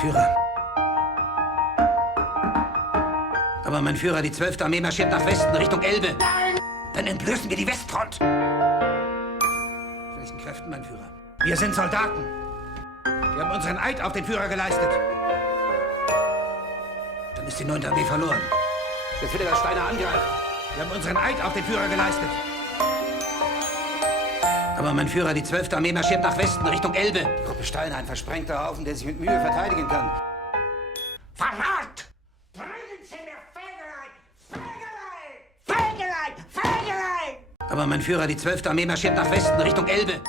Führer. Aber mein Führer, die 12. Armee marschiert nach Westen, Richtung Elbe. Dann entblößen wir die Westfront. Welchen Kräften, mein Führer? Wir sind Soldaten. Wir haben unseren Eid auf den Führer geleistet. Dann ist die 9. Armee verloren. Jetzt will der Steiner angreifen. Wir haben unseren Eid auf den Führer geleistet. Aber mein Führer, die 12. Armee marschiert nach Westen, Richtung Elbe. Gruppe Steiner, ein versprengter Haufen, der sich mit Mühe verteidigen kann. Verrat! Bringen Sie mir Feigelein! Feigelein! Feigelein! Feigelein! Aber mein Führer, die 12. Armee marschiert nach Westen, Richtung Elbe.